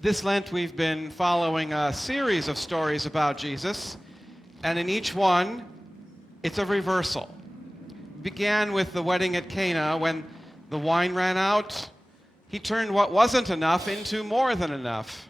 This Lent, we've been following a series of stories about Jesus, and in each one, it's a reversal. It began with the wedding at Cana. When the wine ran out, he turned what wasn't enough into more than enough.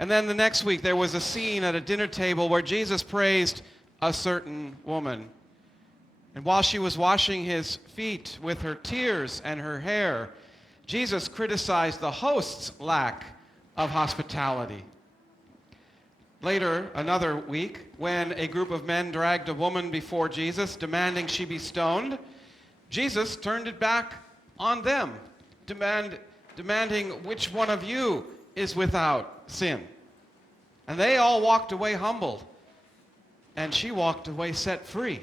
And then the next week, there was a scene at a dinner table where Jesus praised a certain woman. And while she was washing his feet with her tears and her hair, Jesus criticized the host's lack of hospitality. Later, another week, when a group of men dragged a woman before Jesus, demanding she be stoned, Jesus turned it back on them, demanding, which one of you is without sin? And they all walked away humbled, and she walked away set free.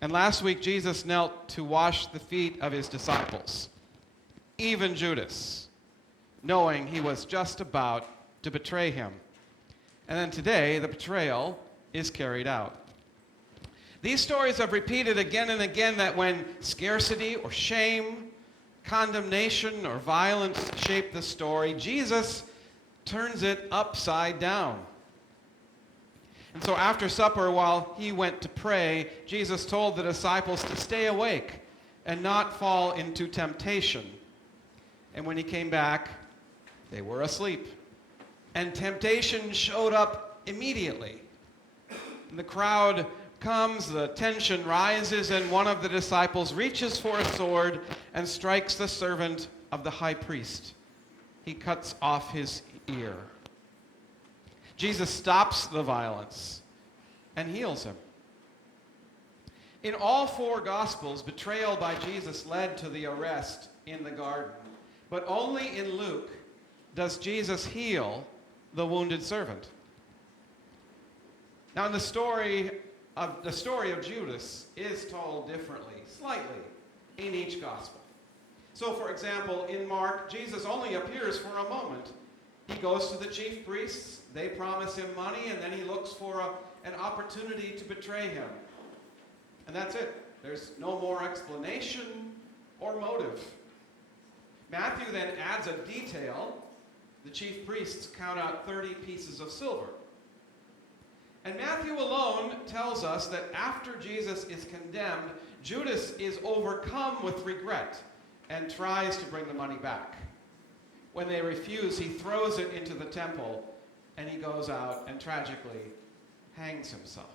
And last week, Jesus knelt to wash the feet of his disciples, even Judas, knowing he was just about to betray him. And then today, the betrayal is carried out. These stories have repeated again and again that when scarcity or shame, condemnation or violence shape the story, Jesus turns it upside down. And so after supper, while he went to pray, Jesus told the disciples to stay awake and not fall into temptation. And when he came back, they were asleep. And temptation showed up immediately. And the crowd comes, the tension rises, and one of the disciples reaches for a sword and strikes the servant of the high priest. He cuts off his ear. Jesus stops the violence and heals him. In all four Gospels, betrayal by Jesus led to the arrest in the garden. But only in Luke does Jesus heal the wounded servant. Now, the story of Judas is told differently, slightly, in each gospel. So, for example, in Mark, Jesus only appears for a moment. He goes to the chief priests, they promise him money, and then he looks for an opportunity to betray him. And that's it. There's no more explanation or motive. Matthew then adds a detail. The chief priests count out 30 pieces of silver. And Matthew alone tells us that after Jesus is condemned, Judas is overcome with regret and tries to bring the money back. When they refuse, he throws it into the temple, and he goes out and tragically hangs himself.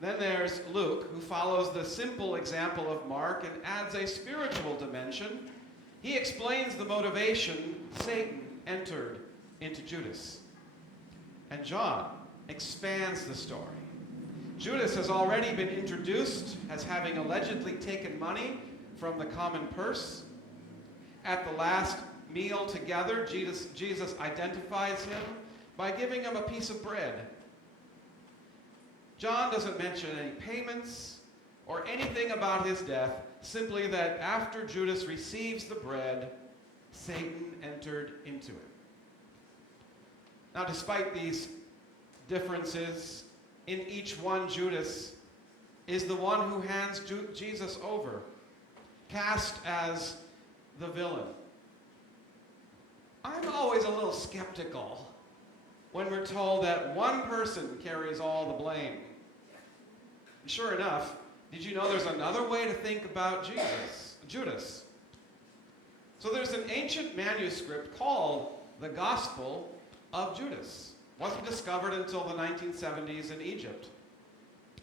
Then there's Luke, who follows the simple example of Mark and adds a spiritual dimension. He explains the motivation Satan entered into Judas. And John expands the story. Judas has already been introduced as having allegedly taken money from the common purse. At the last meal together, Jesus identifies him by giving him a piece of bread. John doesn't mention any payments or anything about his death, simply that after Judas receives the bread, Satan entered into it. Now, despite these differences, in each one, Judas is the one who hands Jesus over, cast as the villain. I'm always a little skeptical when we're told that one person carries all the blame. And sure enough, did you know there's another way to think about Judas? So there's an ancient manuscript called the Gospel of Judas. It wasn't discovered until the 1970s in Egypt.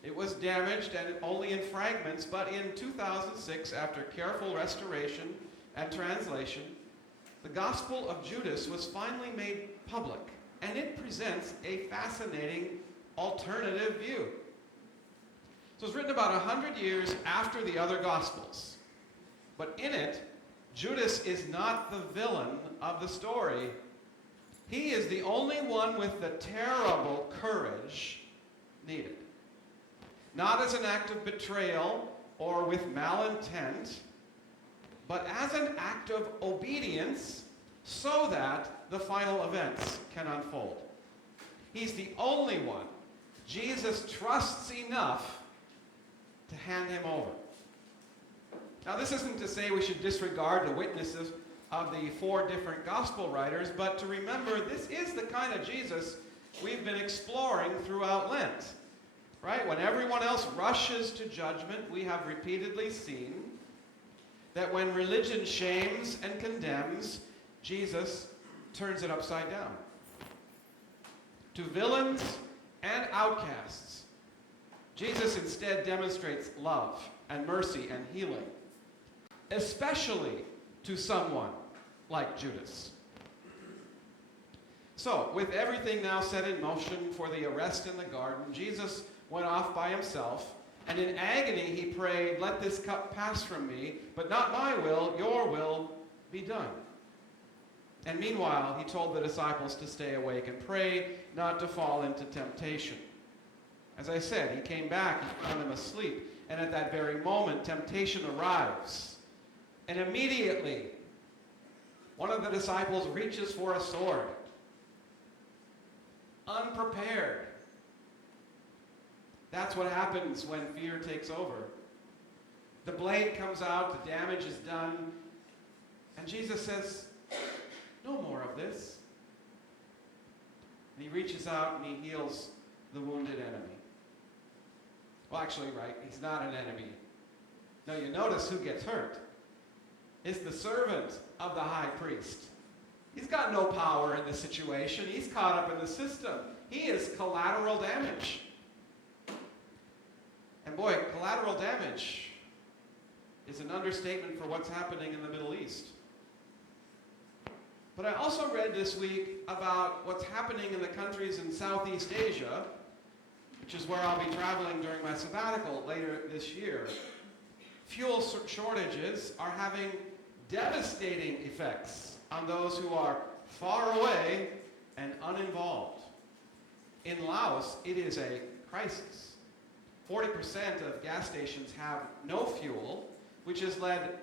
It was damaged and only in fragments, but in 2006, after careful restoration and translation, the Gospel of Judas was finally made public, and it presents a fascinating alternative view. So it's written about 100 years after the other Gospels. But in it, Judas is not the villain of the story. He is the only one with the terrible courage needed. Not as an act of betrayal or with malintent, but as an act of obedience so that the final events can unfold. He's the only one Jesus trusts enough to hand him over. Now, this isn't to say we should disregard the witnesses of the 4 different gospel writers, but to remember this is the kind of Jesus we've been exploring throughout Lent. Right? When everyone else rushes to judgment, we have repeatedly seen that when religion shames and condemns, Jesus turns it upside down. To villains and outcasts, Jesus instead demonstrates love and mercy and healing, especially to someone like Judas. So, with everything now set in motion for the arrest in the garden, Jesus went off by himself, and in agony he prayed, "Let this cup pass from me, but not my will, your will be done." And meanwhile, he told the disciples to stay awake and pray not to fall into temptation. As I said, he came back, he found them asleep, and at that very moment, temptation arrives. And immediately, one of the disciples reaches for a sword, unprepared. That's what happens when fear takes over. The blade comes out, the damage is done, and Jesus says, "No more of this." And he reaches out and he heals the wounded enemy. Well, actually, right, he's not an enemy. Now you notice who gets hurt. It's the servant of the high priest. He's got no power in the situation. He's caught up in the system. He is collateral damage. And boy, collateral damage is an understatement for what's happening in the Middle East. But I also read this week about what's happening in the countries in Southeast Asia, which is where I'll be traveling during my sabbatical later this year. Fuel shortages are having devastating effects on those who are far away and uninvolved. In Laos, it is a crisis. 40% of gas stations have no fuel, which has led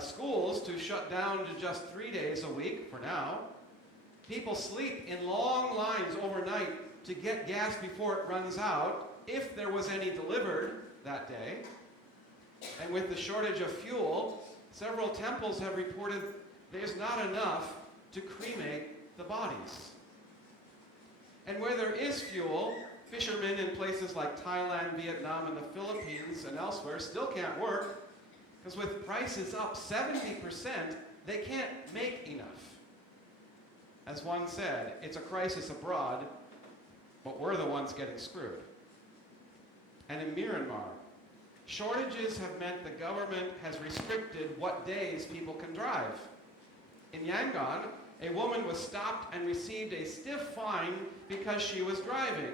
schools to shut down to just 3 days a week for now. People sleep in long lines overnight to get gas before it runs out, if there was any delivered that day. And with the shortage of fuel, several temples have reported there's not enough to cremate the bodies. And where there is fuel, fishermen in places like Thailand, Vietnam, and the Philippines and elsewhere still can't work, because with prices up 70%, they can't make enough. As one said, it's a crisis abroad, but we're the ones getting screwed. And in Myanmar, shortages have meant the government has restricted what days people can drive. In Yangon, a woman was stopped and received a stiff fine because she was driving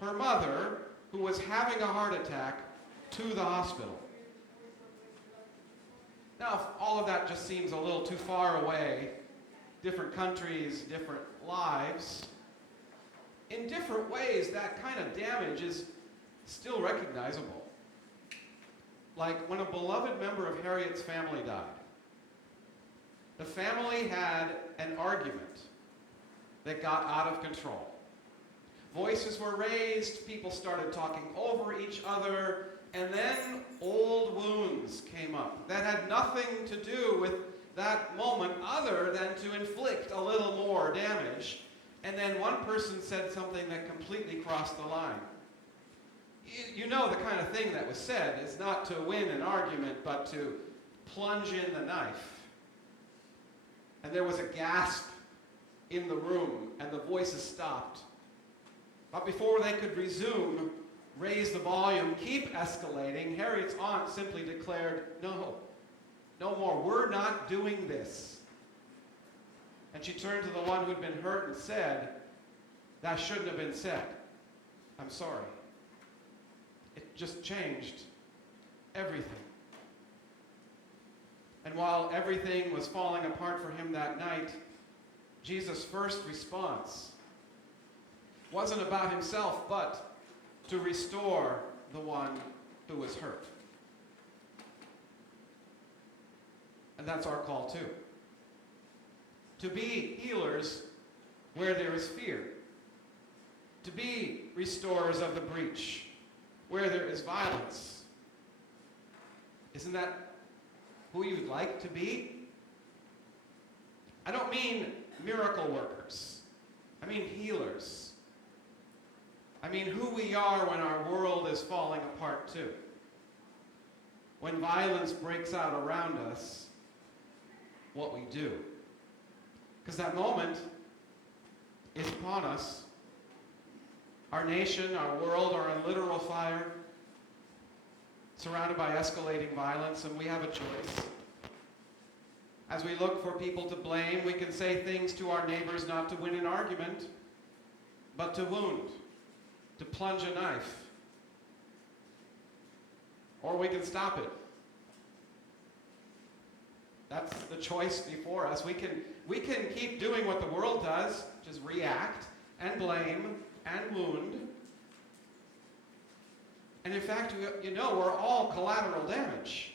her mother, who was having a heart attack, to the hospital. Now, if all of that just seems a little too far away, different countries, different lives, in different ways, that kind of damage is still recognizable. Like when a beloved member of Harriet's family died. The family had an argument that got out of control. Voices were raised, people started talking over each other, and then old wounds came up that had nothing to do with that moment other than to inflict a little more damage. And then one person said something that completely crossed the line. You know the kind of thing that was said is not to win an argument, but to plunge in the knife. And there was a gasp in the room, and the voices stopped. But before they could resume, raise the volume, keep escalating, Harriet's aunt simply declared, "No, no more. We're not doing this." And she turned to the one who'd been hurt and said, "That shouldn't have been said. I'm sorry." It just changed everything. And while everything was falling apart for him that night, Jesus' first response wasn't about himself, but to restore the one who was hurt. And that's our call too. To be healers where there is fear. To be restorers of the breach where there is violence. Isn't that who you'd like to be? I don't mean miracle workers. I mean healers. I mean who we are when our world is falling apart too. When violence breaks out around us, what we do. Because that moment is upon us. Our nation, our world are in literal fire, surrounded by escalating violence, and we have a choice. As we look for people to blame, we can say things to our neighbors not to win an argument, but to wound, to plunge a knife. Or we can stop it. That's the choice before us. We can keep doing what the world does, which is react and blame and wound. And in fact, we're all collateral damage.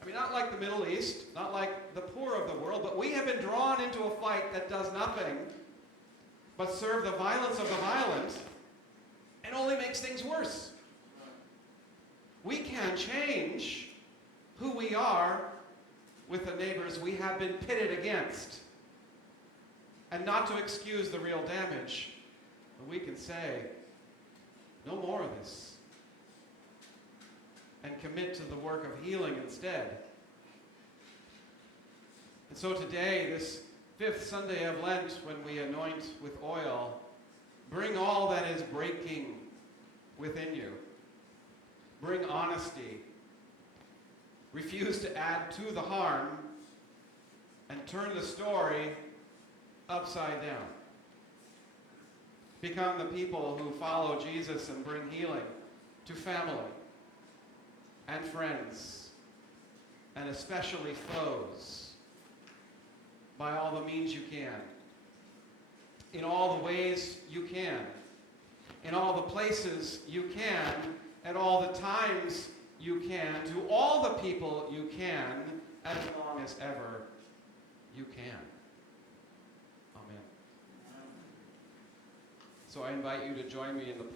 I mean, not like the Middle East, not like the poor of the world, but we have been drawn into a fight that does nothing but serve the violence of the violent and only makes things worse. We can change who we are with the neighbors we have been pitted against. And not to excuse the real damage, but we can say, no more of this. And commit to the work of healing instead. And so today, this 5th Sunday of Lent, when we anoint with oil, bring all that is breaking within you. Bring honesty. Refuse to add to the harm, and turn the story upside down. Become the people who follow Jesus and bring healing to family and friends, and especially foes, by all the means you can, in all the ways you can, in all the places you can, at all the times you can, to all the people you can, as long as ever you can. Amen. So I invite you to join me in the